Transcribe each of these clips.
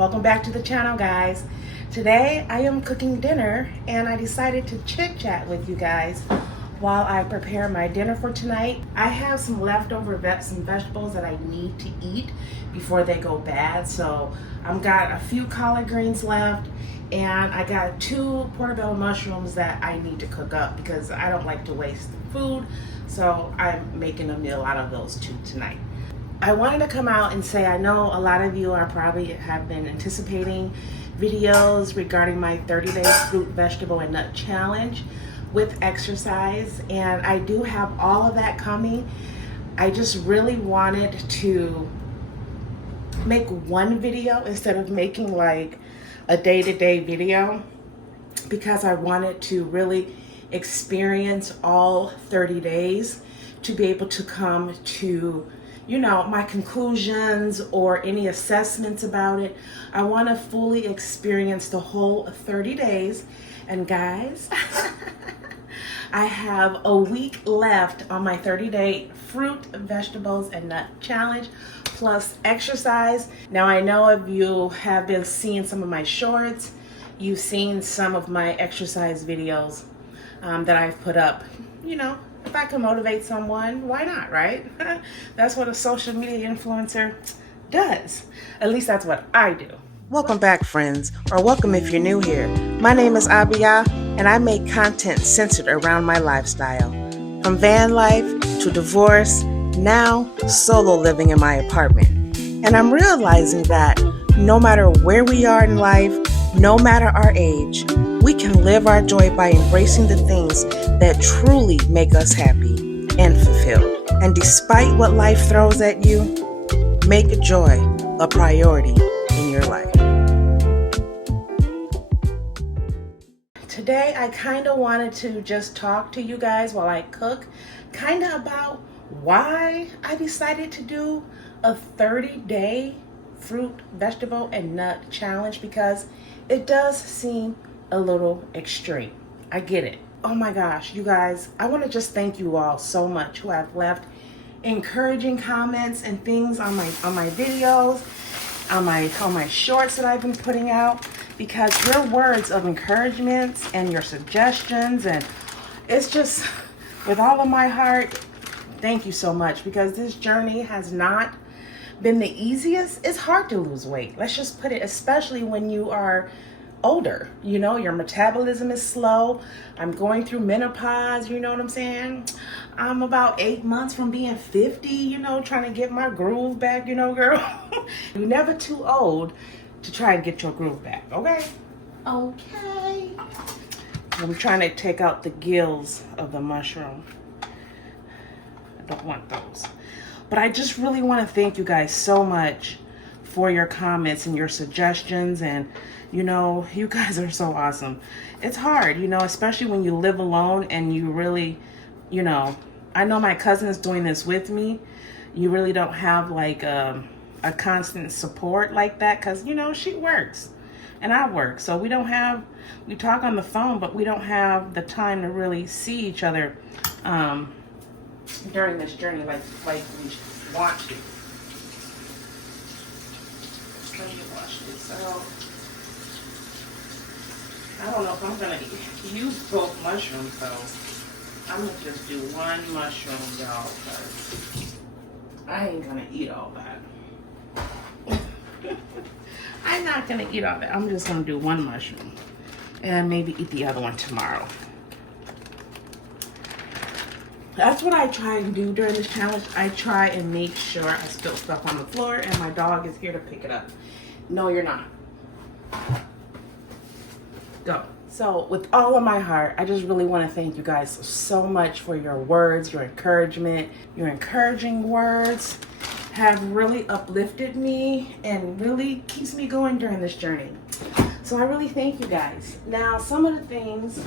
Welcome back to the channel, guys. Today I am cooking dinner and I decided to chit chat with you guys while I prepare my dinner for tonight. I have some leftover some vegetables that I need to eat before they go bad. So I've got a few collard greens left and I got 2 portobello mushrooms that I need to cook up because I don't like to waste food. So I'm making a meal out of those 2 tonight. I wanted to come out and say I know a lot of you are probably have been anticipating videos regarding my 30-day fruit, vegetable, and nut challenge with exercise, and I do have all of that coming. I just really wanted to make one video instead of making like a day-to-day video because I wanted to really experience all 30 days to be able to come to my conclusions or any assessments about it. I want to fully experience the whole 30 days. And guys, I have a week left on my 30-day fruit, vegetables, and nut challenge, plus exercise. Now, I know if you have been seeing some of my shorts, you've seen some of my exercise videos that I've put up. If I can motivate someone, why not, right? That's what a social media influencer does. At least that's what I do. Welcome back, friends, or welcome if you're new here. My name is Abiyah, and I make content centered around my lifestyle. From van life to divorce, now solo living in my apartment. And I'm realizing that no matter where we are in life, no matter our age, we can live our joy by embracing the things that truly make us happy and fulfilled. And despite what life throws at you, make joy a priority in your life. Today, I kind of wanted to just talk to you guys while I cook, kind of about why I decided to do a 30-day fruit, vegetable, and nut challenge, because it does seem a little extreme. I get it. Oh my gosh, you guys, I want to just thank you all so much who have left encouraging comments and things on my videos, on my shorts that I've been putting out, because your words of encouragement and your suggestions, and it's just with all of my heart, thank you so much, because this journey has not been the easiest. It's hard to lose weight. Let's just put it, especially when you are older. Your metabolism is slow. I'm going through menopause, you know what I'm saying? I'm about 8 months from being 50, trying to get my groove back, girl. You're never too old to try and get your groove back, okay? Okay. I'm trying to take out the gills of the mushroom. I don't want those. But I just really want to thank you guys so much for your comments and your suggestions, and you guys are so awesome. It's hard, especially when you live alone and you really, I know my cousin is doing this with me. You really don't have like a constant support like that because, she works and I work. So we talk on the phone, but we don't have the time to really see each other during this journey like we want to. Let me wash this out. I don't know if I'm going to use both mushrooms, though. I'm going to just do one mushroom, y'all, because I ain't going to eat all that. I'm not going to eat all that. I'm just going to do one mushroom and maybe eat the other one tomorrow. That's what I try and do during this challenge. I try and make sure I spill stuff on the floor and my dog is here to pick it up. No, you're not. Go. So with all of my heart, I just really want to thank you guys so much for your words, your encouragement. Your encouraging words have really uplifted me and really keeps me going during this journey. So I really thank you guys. Now, some of the things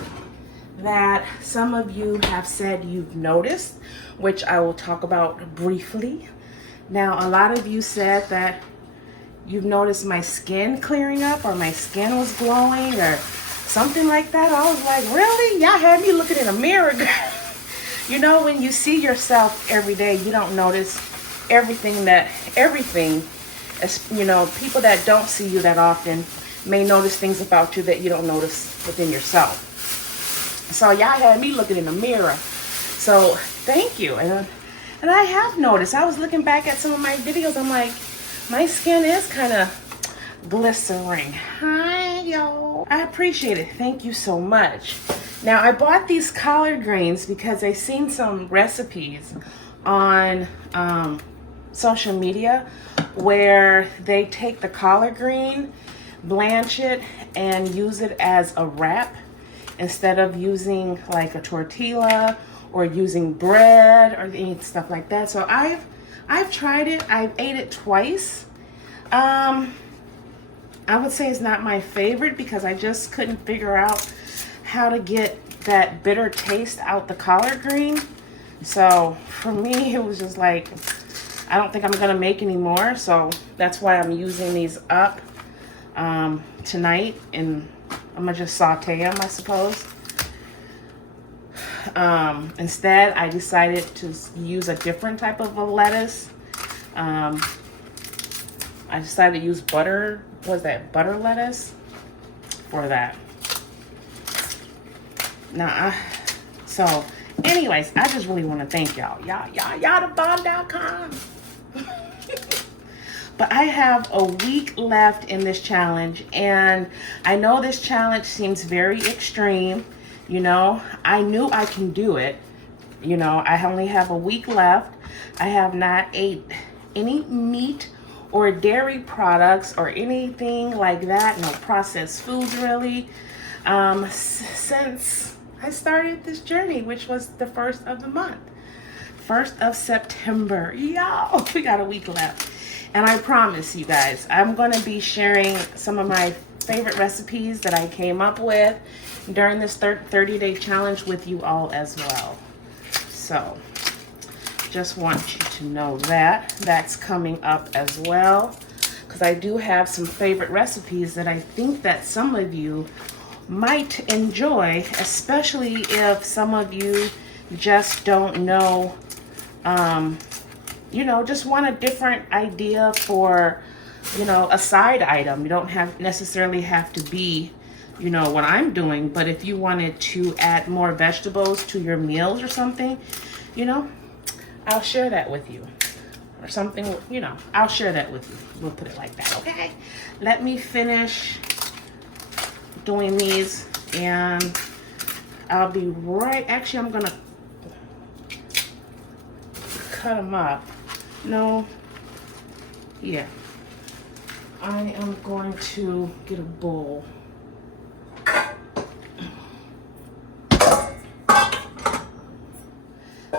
that some of you have said you've noticed, which I will talk about briefly. Now, a lot of you said that you've noticed my skin clearing up or my skin was glowing or something like that. I was like, really? Y'all had me looking in a mirror, girl. When you see yourself every day, you don't notice everything you know, people that don't see you that often may notice things about you that you don't notice within yourself. So y'all had me looking in the mirror. So thank you. And I have noticed. I was looking back at some of my videos. I'm like, my skin is kind of glistering. Hi, y'all. I appreciate it. Thank you so much. Now, I bought these collard greens because I seen some recipes on social media where they take the collard green, blanch it, and use it as a wrap instead of using like a tortilla or using bread or any stuff like that. So I've tried it. I've ate it twice. I would say it's not my favorite because I just couldn't figure out how to get that bitter taste out the collard green. So for me, it was just like, I don't think I'm gonna make any more. So that's why I'm using these up tonight, and I'm gonna just saute them, I suppose. Instead, I decided to use a different type of a lettuce. I decided to use butter lettuce for that. So anyways, I just really want to thank y'all the bomb.com. But I have a week left in this challenge, and I know this challenge seems very extreme. You know, I knew I can do it. You know, I only have a week left. I have not ate any meat or dairy products or anything like that. No processed foods really. Since I started this journey, which was the 1st of the month. 1st of September. Y'all, we got a week left. And I promise you guys, I'm going to be sharing some of my favorite recipes that I came up with during this 30-day challenge with you all as well. So, just want you to know that that's coming up as well. Because I do have some favorite recipes that I think that some of you might enjoy, especially if some of you just don't know, you know, just want a different idea for, you know, a side item. You don't necessarily have to be, you know, what I'm doing, but if you wanted to add more vegetables to your meals or something, you know, I'll share that with you. Or something, you know, I'll share that with you. We'll put it like that, okay? Let me finish doing these and I'll be right. Actually, I'm gonna cut them up. No, yeah, I am going to get a bowl.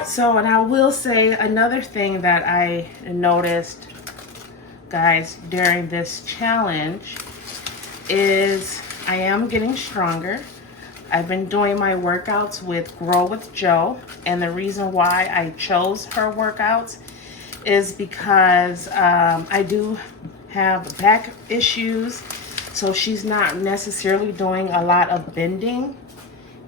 So, and I will say another thing that I noticed, guys, during this challenge is I am getting stronger. I've been doing my workouts with Grow with Joe, and the reason why I chose her workouts is because I do have back issues, so she's not necessarily doing a lot of bending,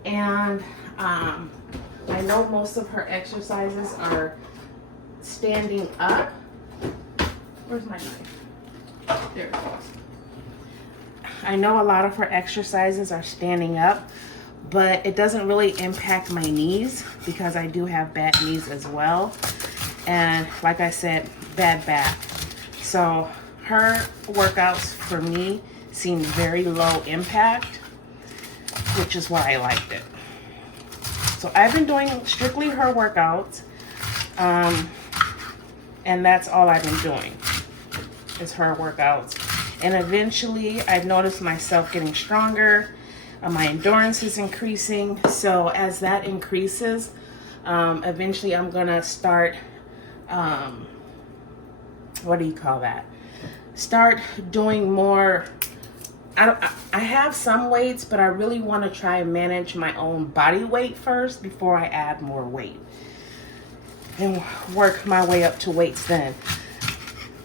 and I know most of her exercises are standing up. Where's my knife? There it goes. I know a lot of her exercises are standing up, but it doesn't really impact my knees because I do have bad knees as well. And like I said, bad back. So her workouts for me seemed very low impact, which is why I liked it. So I've been doing strictly her workouts, and that's all I've been doing is her workouts. And eventually I've noticed myself getting stronger. My endurance is increasing. So as that increases, eventually I'm gonna start, what do you call that? Start doing more. I have some weights, but I really want to try and manage my own body weight first before I add more weight and work my way up to weights then.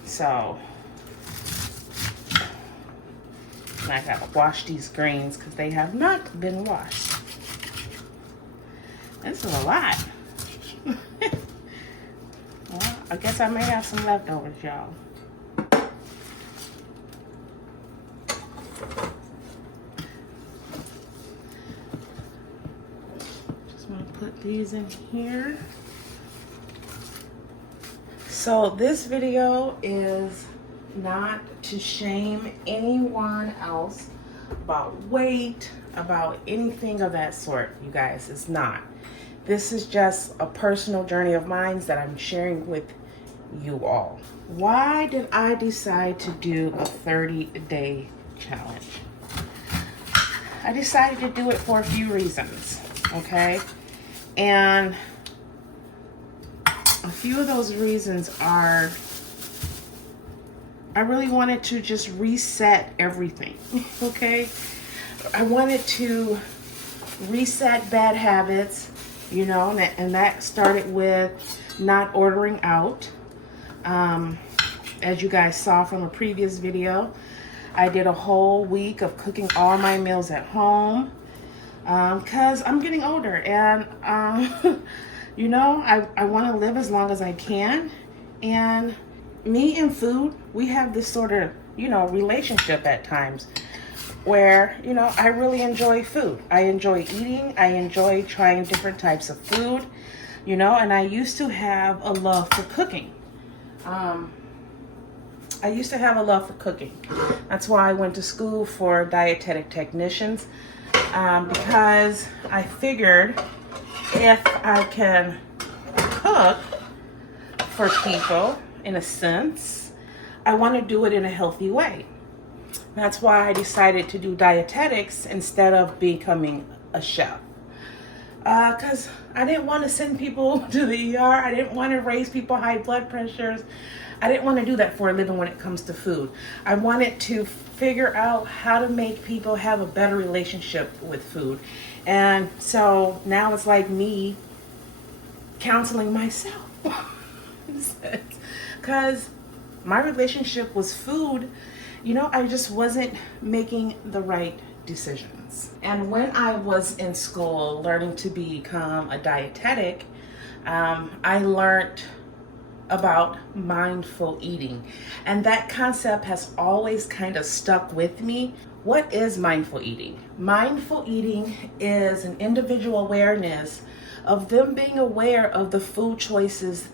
So I gotta wash these greens because they have not been washed. This is a lot. Well, I guess I may have some leftovers, y'all. these in here. So this video is not to shame anyone else about weight, about anything of that sort, you guys. It's not. This is just a personal journey of mine that I'm sharing with you all. Why did I decide to do a 30-day challenge? I decided to do it for a few reasons, okay? And a few of those reasons are, I really wanted to just reset everything, okay? I wanted to reset bad habits, you know, and that started with not ordering out. As you guys saw from a previous video, I did a whole week of cooking all my meals at home because I'm getting older and, you know, I want to live as long as I can. And me and food, we have this sort of, you know, relationship at times where, you know, I really enjoy food. I enjoy eating. I enjoy trying different types of food, you know, and I used to have a love for cooking. I used to have a love for cooking. That's why I went to school for dietetic technicians, because I figured if I can cook for people, in a sense, I want to do it in a healthy way. That's why I decided to do dietetics instead of becoming a chef. Because I didn't want to send people to the ER. I didn't want to raise people high blood pressures. I didn't want to do that for a living when it comes to food. I wanted to figure out how to make people have a better relationship with food. And so now it's like me counseling myself. Because my relationship with food, you know, I just wasn't making the right decisions. And when I was in school learning to become a dietetic, I learned about mindful eating. And that concept has always kind of stuck with me. What is mindful eating? Mindful eating is an individual awareness of them being aware of the food choices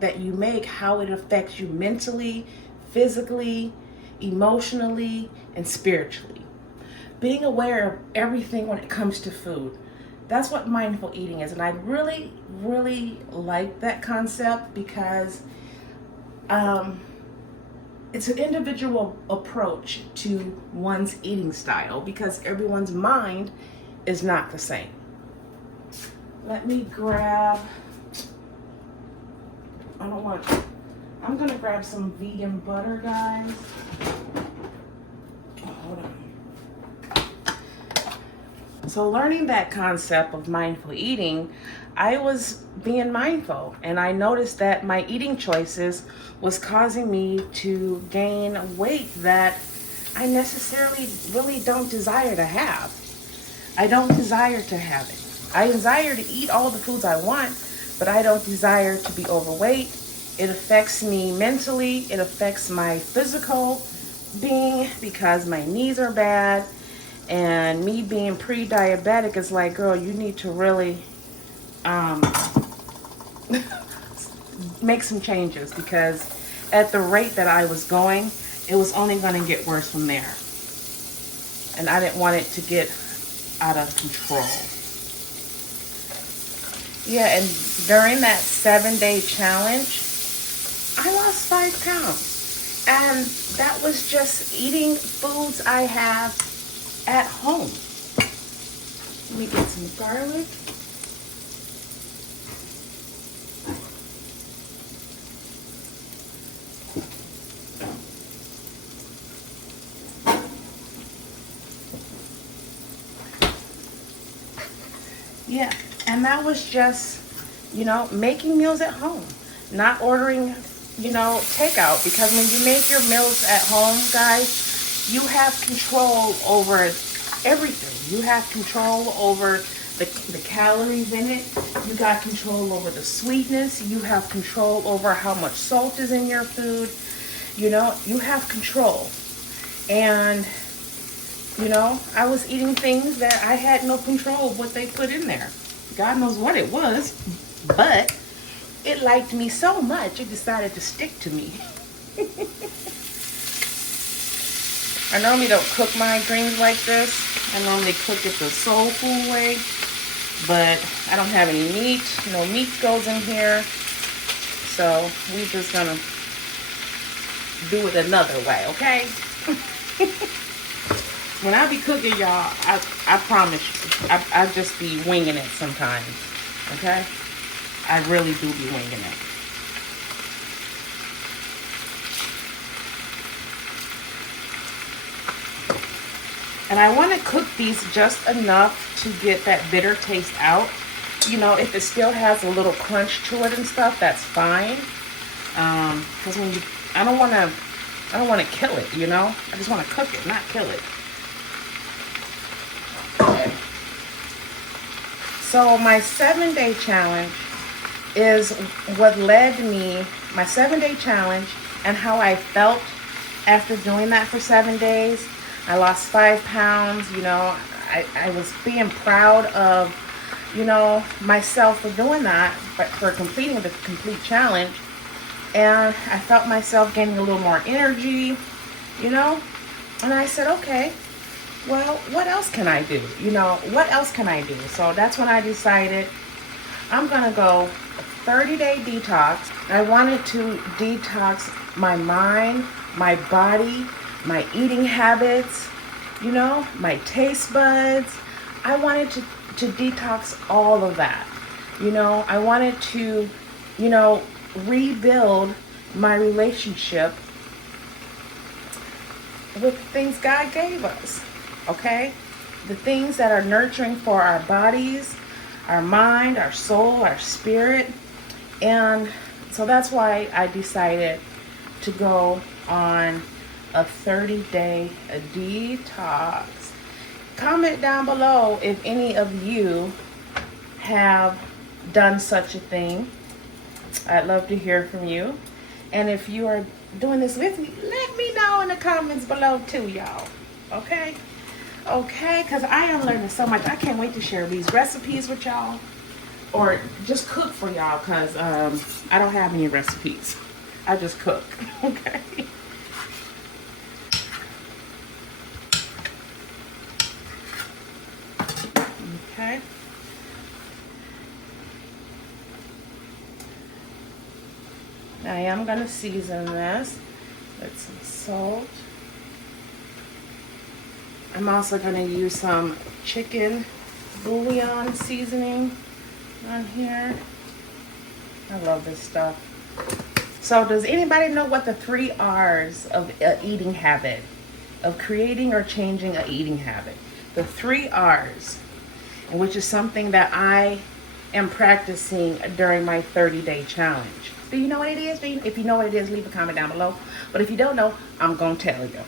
that you make, how it affects you mentally, physically, emotionally, and spiritually. Being aware of everything when it comes to food. That's what mindful eating is. And I really, really like that concept because it's an individual approach to one's eating style because everyone's mind is not the same. Let me grab, I'm gonna grab some vegan butter, guys. Hold on. So learning that concept of mindful eating, I was being mindful and I noticed that my eating choices was causing me to gain weight that I necessarily really don't desire to have. I don't desire to have it. I desire to eat all the foods I want, but I don't desire to be overweight. It affects me mentally. It affects my physical being because my knees are bad. And me being pre-diabetic is like, girl, you need to really make some changes because at the rate that I was going, it was only going to get worse from there. And I didn't want it to get out of control. Yeah, and during that 7-day challenge, I lost 5 pounds. And that was just eating foods I have at home. Let me get some garlic. Yeah, and that was just, you know, making meals at home, not ordering, you know, takeout, because when you make your meals at home, guys, you have control over everything. You have control over the calories in it. You got control over the sweetness. You have control over how much salt is in your food. You know, you have control. And, you know, I was eating things that I had no control of what they put in there. God knows what it was, but it liked me so much, it decided to stick to me. I normally don't cook my greens like this. I normally cook it the soul food way, but I don't have any meat. No meat goes in here. So we just gonna do it another way, okay? When I be cooking, y'all, I promise you, I just be winging it sometimes, okay? I really do be winging it. And I want to cook these just enough to get that bitter taste out. You know, if it still has a little crunch to it and stuff, that's fine. Because when you, I don't want to kill it, you know? I just want to cook it, not kill it. Okay. So my 7-day challenge is what led me, my 7-day challenge, and how I felt after doing that for 7 days. I lost 5 pounds, you know. I was being proud of, you know, myself for doing that, but for completing the complete challenge. And I felt myself gaining a little more energy, you know. And I said, okay, well, what else can I do? You know, what else can I do? So that's when I decided I'm going to go 30-day detox. I wanted to detox my mind, my body, my eating habits, you know, my taste buds. I wanted to detox all of that. You know, I wanted to, you know, rebuild my relationship with the things God gave us, okay? The things that are nurturing for our bodies, our mind, our soul, our spirit. And so that's why I decided to go on a 30-day detox. Comment down below if any of you have done such a thing. I'd love to hear from you. And if you are doing this with me, let me know in the comments below too, y'all. Okay? Okay, because I am learning so much. I can't wait to share these recipes with y'all. Or just cook for y'all, because I don't have any recipes. I just cook. Okay? Okay. I am going to season this with some salt. I'm also going to use some chicken bouillon seasoning on here. I love this stuff. So does anybody know what the 3 R's of an eating habit, of creating or changing an eating habit? The 3 R's, which is something that I am practicing during my 30-day challenge. Do you know what it is? If you know what it is, leave a comment down below. But if you don't know, I'm going to tell you.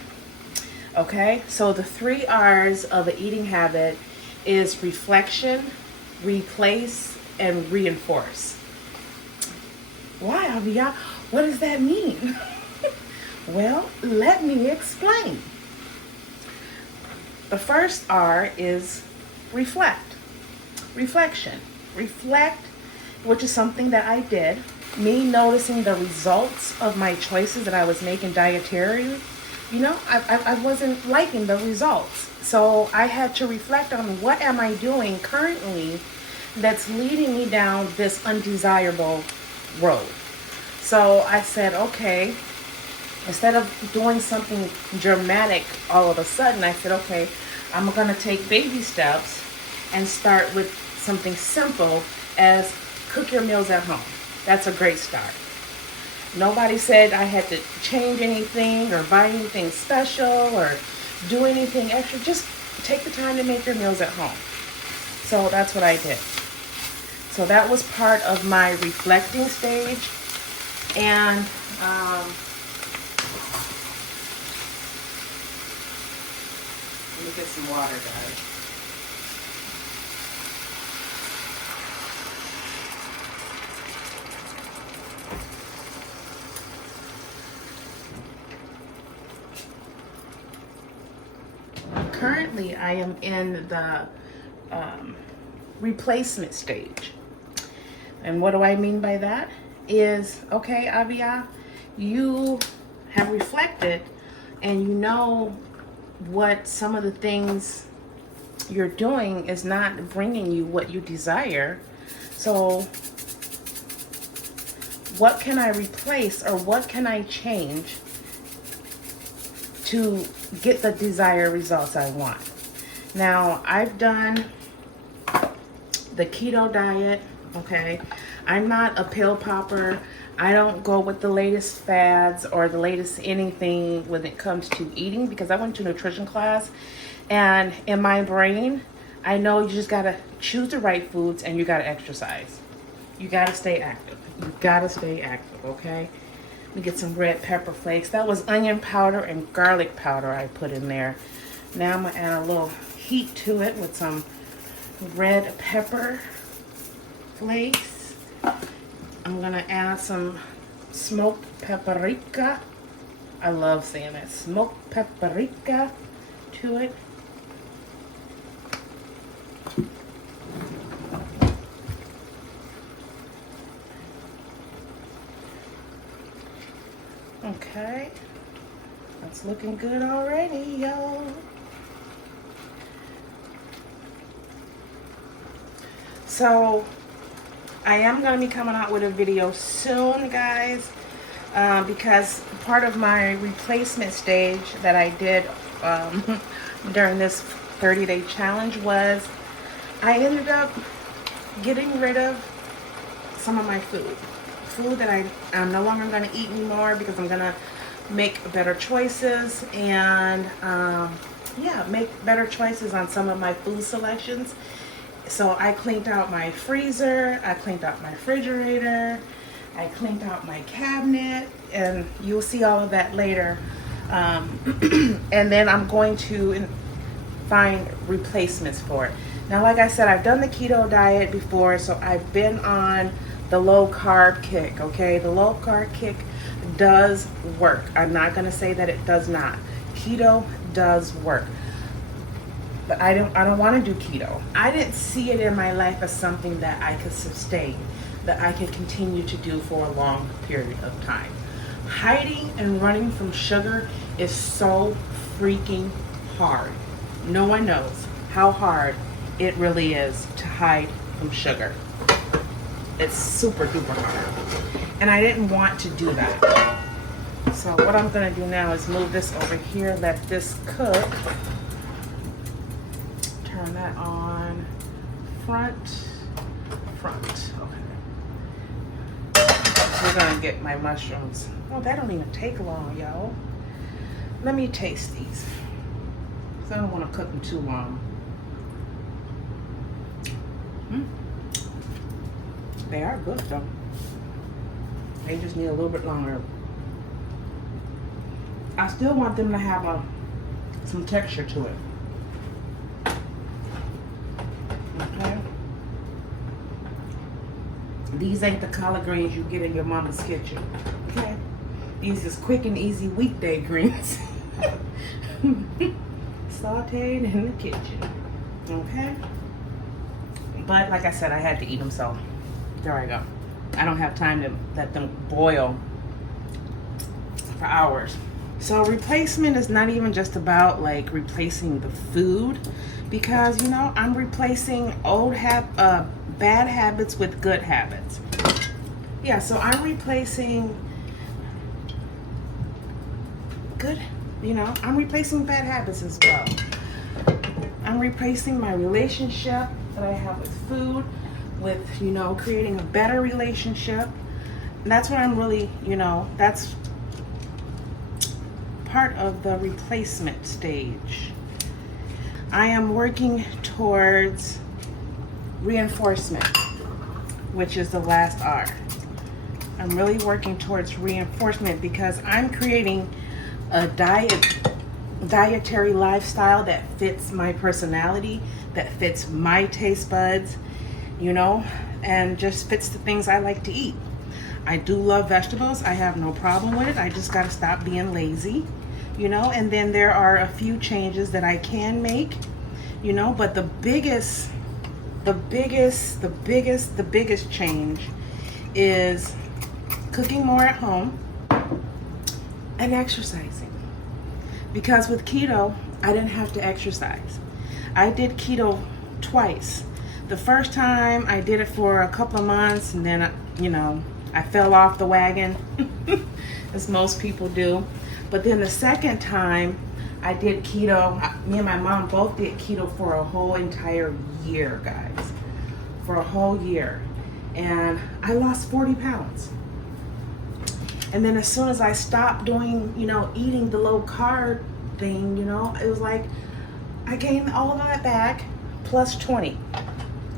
Okay? So the 3 R's of an eating habit is reflection, replace, and reinforce. Why, Abiyah? What does that mean? Well, let me explain. The first R is reflect. Reflection. Reflect, which is something that I did. Me noticing the results of my choices that I was making dietarily. You know, I wasn't liking the results. So I had to reflect on what am I doing currently that's leading me down this undesirable road. So I said, okay, instead of doing something dramatic all of a sudden, I said, okay, I'm going to take baby steps and start with something simple as cook your meals at home. That's a great start. Nobody said I had to change anything or buy anything special or do anything extra. Just take the time to make your meals at home. So that's what I did. So that was part of my reflecting stage. And let me get some water, guys. Currently, I am in the replacement stage. And what do I mean by that? Is, okay, Abiyah, you have reflected and you know what some of the things you're doing is not bringing you what you desire. So what can I replace, or what can I change to get the desired results I want? Now, I've done the keto diet, okay? I'm not a pill popper. I don't go with the latest fads or the latest anything when it comes to eating, because I went to nutrition class, and in my brain, I know you just gotta choose the right foods and you gotta exercise. You gotta stay active. You gotta stay active, okay? Let me get some red pepper flakes. That was onion powder and garlic powder I put in there. Now I'm gonna add a little heat to it with some red pepper flakes. I'm gonna add some smoked paprika. I love saying that. Smoked paprika to it. Okay, that's looking good already, y'all. So I am going to be coming out with a video soon, guys, because part of my replacement stage that I did during this 30-day challenge was I ended up getting rid of some of my food that I'm no longer going to eat anymore, because I'm going to make better choices and yeah, make better choices on some of my food selections. So I cleaned out my freezer, I cleaned out my refrigerator, I cleaned out my cabinet, and you'll see all of that later. And then I'm going to find replacements for it. Now, like I said, I've done the keto diet before, so I've been on the low carb kick, okay? The low carb kick does work. I'm not gonna say that it does not. Keto does work. But I don't want to do keto. I didn't see it in my life as something that I could sustain, that I could continue to do for a long period of time. Hiding and running from sugar is so freaking hard. No one knows how hard it really is to hide from sugar. It's super duper hard. And I didn't want to do that. So what I'm gonna do now is move this over here, let this cook. Turn that on. Front. Okay. We're gonna get my mushrooms. Oh, that don't even take long, y'all. Let me taste these, because I don't want to cook them too long. They are good though. They just need a little bit longer. I still want them to have some texture to it. Okay. These ain't the collard greens you get in your mama's kitchen. Okay. These is quick and easy weekday greens. Sauteed in the kitchen. Okay. But like I said, I had to eat them, so there I go. I don't have time to let them boil for hours. So replacement is not even just about like replacing the food, because you know, I'm replacing bad habits with good habits. Yeah, so I'm replacing I'm replacing bad habits as well. I'm replacing my relationship that I have with food with, creating a better relationship. And that's what I'm really, that's part of the replacement stage. I am working towards reinforcement, which is the last R. I'm really working towards reinforcement because I'm creating a dietary lifestyle that fits my personality, that fits my taste buds, and just fits the things I like to eat. I do love vegetables. I have no problem with it. I just got to stop being lazy, and then there are a few changes that I can make, but the biggest the biggest change is cooking more at home and exercising. Because with keto, I didn't have to exercise. I did keto twice. The first time I did it for a couple of months, and then, I fell off the wagon, as most people do. But then the second time I did keto, me and my mom both did keto for a whole entire year, guys. For a whole year. And I lost 40 pounds. And then as soon as I stopped doing, eating the low carb thing, it was like I gained all of that back plus 20.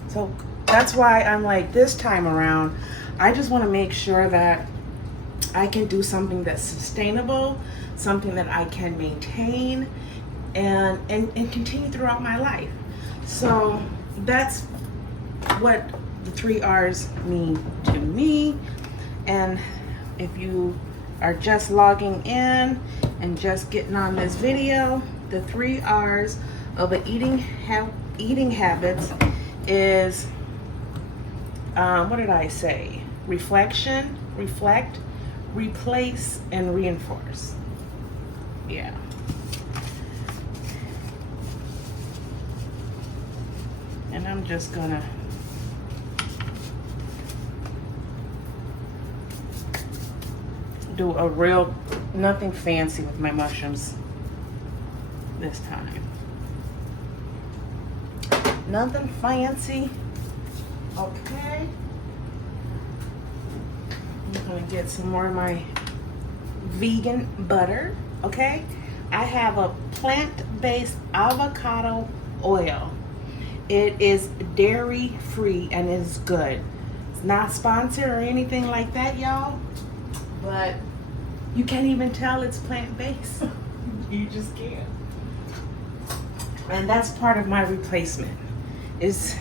So that's why I'm like, this time around, I just want to make sure that I can do something that's sustainable, something that I can maintain and continue throughout my life. So that's what the 3 R's mean to me. And if you are just logging in and just getting on this video, the 3 R's of the eating habits is, what did I say? Reflection, reflect, replace, and reinforce. Yeah. And I'm just gonna do a real, nothing fancy with my mushrooms this time. Nothing fancy. Okay. I'm gonna get some more of my vegan butter. Okay. I have a plant-based avocado oil. It is dairy free and it's good. It's not sponsored or anything like that, y'all, but you can't even tell it's plant-based. You just can't. And that's part of my replacement is,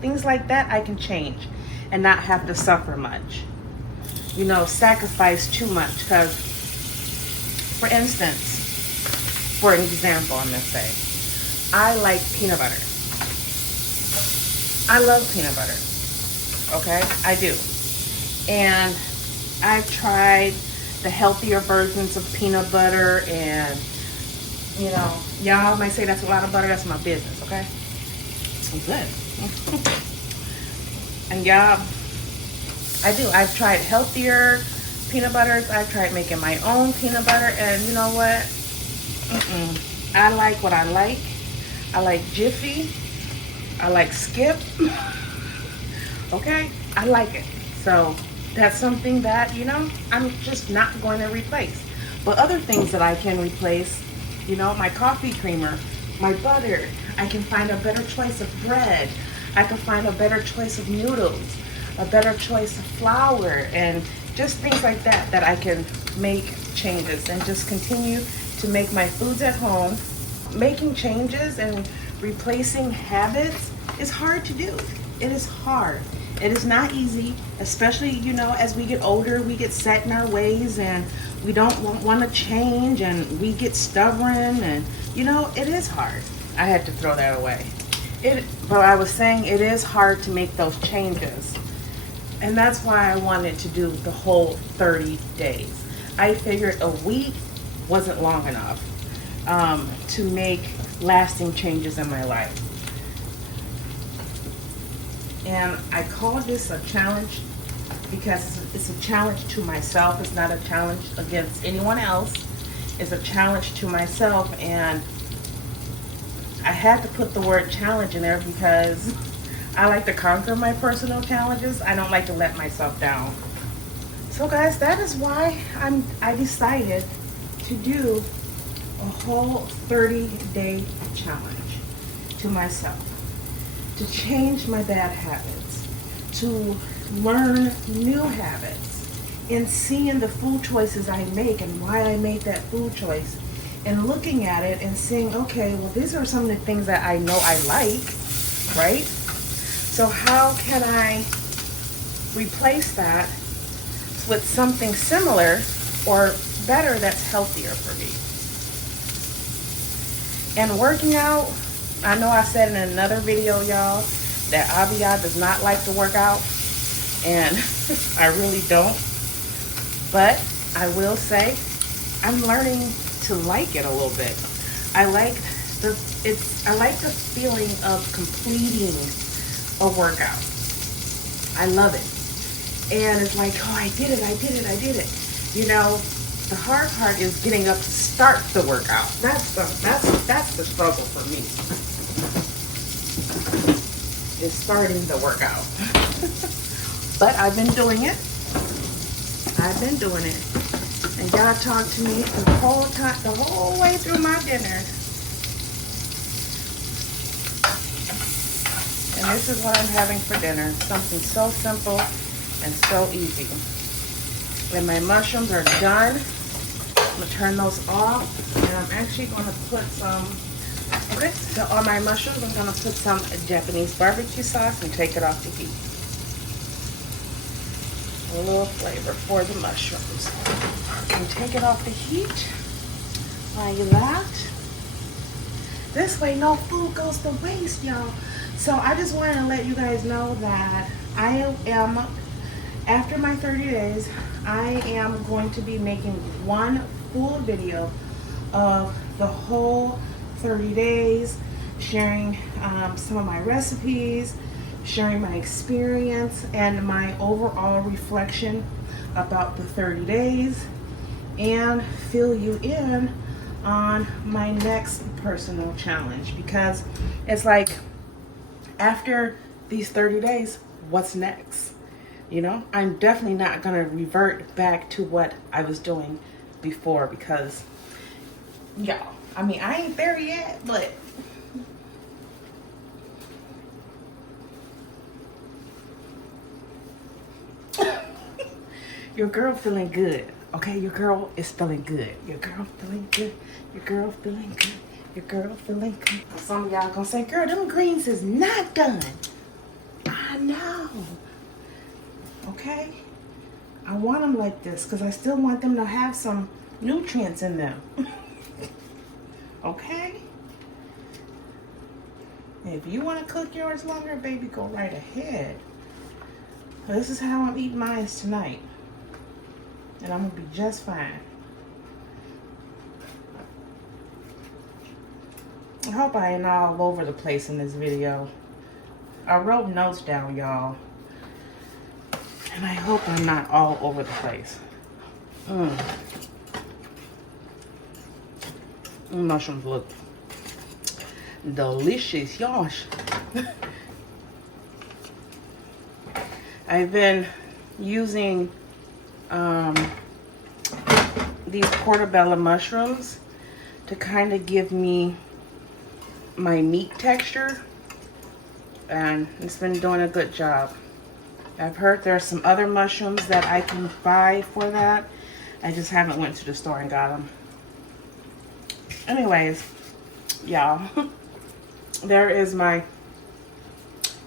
things like that I can change and not have to suffer much. Sacrifice too much, because for instance, for an example, I'm gonna say, I like peanut butter. I love peanut butter. Okay, I do. And I've tried the healthier versions of peanut butter, and y'all might say that's a lot of butter. That's my business, okay? I'm good. And y'all, I do. I've tried healthier peanut butters. I've tried making my own peanut butter, and you know what? I like what I like. I like Jiffy. I like Skip. Okay? I like it. So that's something that, I'm just not going to replace. But other things that I can replace, my coffee creamer, my butter, I can find a better choice of bread. I can find a better choice of noodles, a better choice of flour, and just things like that I can make changes and just continue to make my foods at home. Making changes and replacing habits is hard to do. It is hard. It is not easy, especially, as we get older, we get set in our ways and we don't want to change and we get stubborn and, it is hard. I had to throw that away. But I was saying it is hard to make those changes. And that's why I wanted to do the whole 30 days. I figured a week wasn't long enough to make lasting changes in my life. And I call this a challenge because it's a challenge to myself. It's not a challenge against anyone else. It's a challenge to myself. And I had to put the word challenge in there because I like to conquer my personal challenges. I don't like to let myself down. So guys, that is why I decided to do a whole 30-day challenge to myself. To change my bad habits, to learn new habits, and seeing the food choices I make and why I made that food choice, and looking at it and saying, okay, well, these are some of the things that I know I like, right? So how can I replace that with something similar or better that's healthier for me? And working out, I know I said in another video, y'all, that Abiyah does not like to work out, and I really don't. But I will say I'm learning to like it a little bit. I like the feeling of completing a workout. I love it. And it's like, oh, I did it. You know, the hard part is getting up to start the workout. That's the struggle for me. Is starting the workout. But I've been doing it. And God talked to me the whole way through my dinner. And this is what I'm having for dinner. Something so simple and so easy. When my mushrooms are done, I'm going to turn those off. And I'm actually going to put some, okay, so on my mushrooms, I'm going to put some Japanese barbecue sauce and take it off the heat. A little flavor for the mushrooms. And take it off the heat like that. This way no food goes to waste, y'all. So I just wanted to let you guys know that I am, after my 30 days, I am going to be making one full video of the whole 30 days, sharing some of my recipes, sharing my experience and my overall reflection about the 30 days, and fill you in on my next personal challenge, because it's like, after these 30 days, what's next? You know, I'm definitely not gonna revert back to what I was doing before, because y'all, I mean, I ain't there yet, but your girl feeling good, okay? Your girl is feeling good. Your girl feeling good. Your girl feeling good. Your girl feeling good. Some of y'all gonna say, girl, them greens is not done. I know. Okay? I want them like this because I still want them to have some nutrients in them. Okay? If you want to cook yours longer, baby, go right ahead. This is how I'm eating mine tonight. And I'm going to be just fine. I hope I ain't all over the place in this video. I wrote notes down, y'all. And I hope I'm not all over the place. Mushrooms look delicious, y'all. I've been using these portobello mushrooms to kind of give me my meat texture, and it's been doing a good job. I've heard there are some other mushrooms that I can buy for that. I just haven't went to the store and got them. Anyways, y'all, there is my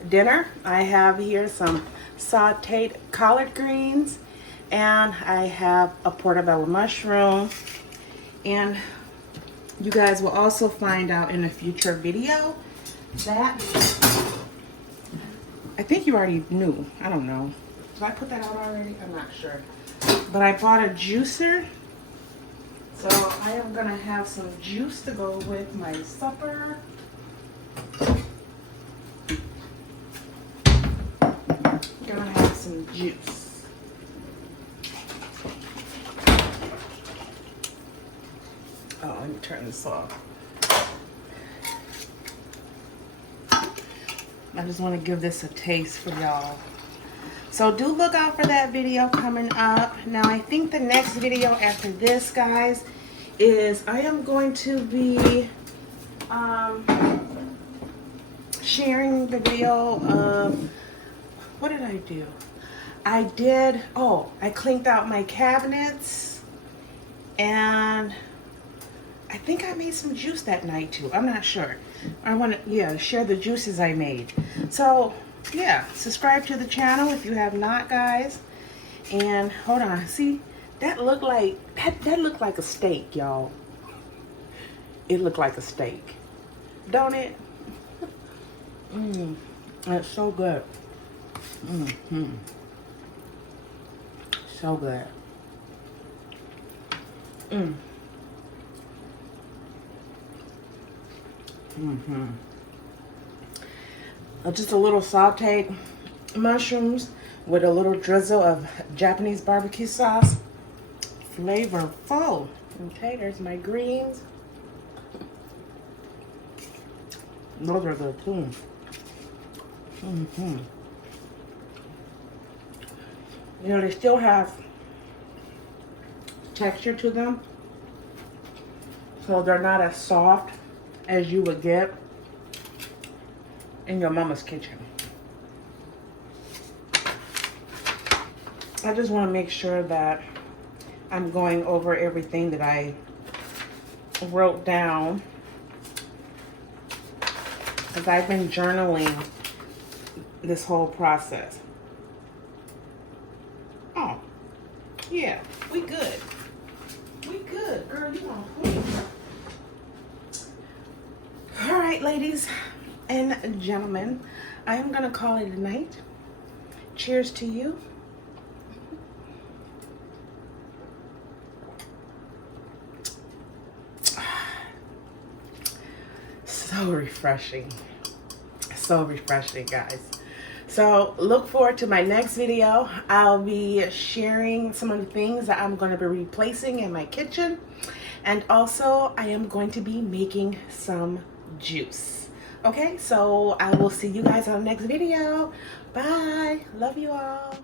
dinner. I have here some sauteed collard greens, and I have a portobello mushroom. And you guys will also find out in a future video that, I think you already knew. I don't know. Did I put that out already? I'm not sure. But I bought a juicer. So I am going to have some juice to go with my supper. I'm going to have some juice. Oh, let me turn this off. I just want to give this a taste for y'all. So do look out for that video coming up. Now I think the next video after this, guys, is I am going to be sharing the video of, what did I do? I cleaned out my cabinets, and I think I made some juice that night too. I'm not sure. I want to, share the juices I made. So, yeah, subscribe to the channel if you have not, guys. And hold on, see, that looked like a steak, y'all. It looked like a steak, don't it? It's so good. So good. Just a little sauteed mushrooms with a little drizzle of Japanese barbecue sauce. Flavorful. Okay, there's my greens. Those are good too. You know, they still have texture to them, so they're not as soft as you would get in your mama's kitchen. I just want to make sure that I'm going over everything that I wrote down, because I've been journaling this whole process. Oh, yeah, we good. We good, girl, you on point. All right, ladies and gentlemen, I am gonna call it a night. Cheers to you. So refreshing. So refreshing, guys. So look forward to my next video. I'll be sharing some of the things that I'm going to be replacing in my kitchen. And also I am going to be making some juice. Okay, so I will see you guys on the next video. Bye. Love you all.